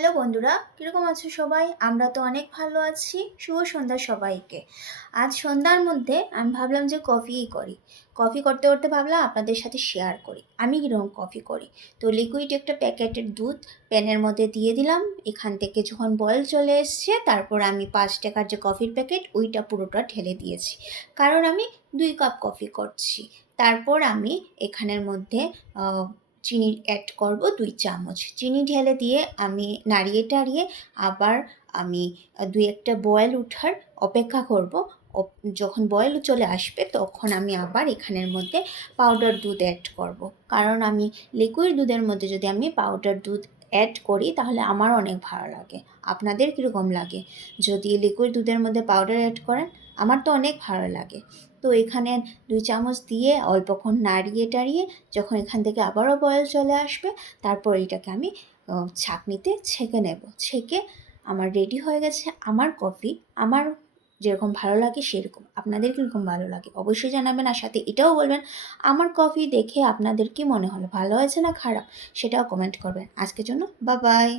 Hello বন্ধুরা, কীরকম আছো সবাই? আমরা তো অনেক ভালো আছি। শুভ সন্ধ্যা সবাইকে। আজ সন্ধ্যার মধ্যে আমি ভাবলাম যে কফিই করি। কফি করতে করতে ভাবলাম আপনাদের সাথে শেয়ার করি। আমি কীরকম কফি করি? তো লিকুইড একটা প্যাকেটের দুধ প্যানের মধ্যে দিয়ে দিলাম। এখান থেকে যখন বয়েল চলে এসছে, তারপর আমি পাঁচ টাকার যে কফির প্যাকেট ওইটা পুরোটা ঢেলে দিয়েছি। কারণ আমি দুই কাপ কফি করছি। তারপর আমি এখানের মধ্যে চিনি অ্যাড করব দুই চামচ। চিনি ঢেলে দিয়ে আমি নাড়িয়ে টাড়িয়ে আবার আমি দুই একটা বয়েল উঠার অপেক্ষা করব। যখন বয়েল চলে আসবে তখন আমি আবার এখানের মধ্যে পাউডার দুধ অ্যাড করব। কারণ আমি লিকুইড দুধের মধ্যে যদি আমি পাউডার দুধ অ্যাড করি তাহলে আমার অনেক ভালো লাগে। আপনাদের কীরকম লাগে? যদি লিকুইড দুধের মধ্যে পাউডার অ্যাড করেন আমার তো অনেক ভালো লাগে। তো এখানে দুই চামচ দিয়ে অল্পক্ষণ নাড়িয়ে টাড়িয়ে যখন এখান থেকে আবারও বয়েল চলে আসবে, তারপর এটাকে আমি ছাঁকনিতে ছেঁকে নেব। ছেঁকে আমার রেডি হয়ে গেছে। আমার কফি আমার যেরকম ভালো লাগে সেরকম। আপনাদের কীরকম ভালো লাগে অবশ্যই জানাবেন। আর সাথে এটাও বলবেন, আমার কফি দেখে আপনাদের কি মনে হলো? ভালো হয়েছে না খারাপ? সেটাও কমেন্ট করবেন। আজকের জন্য বা বাই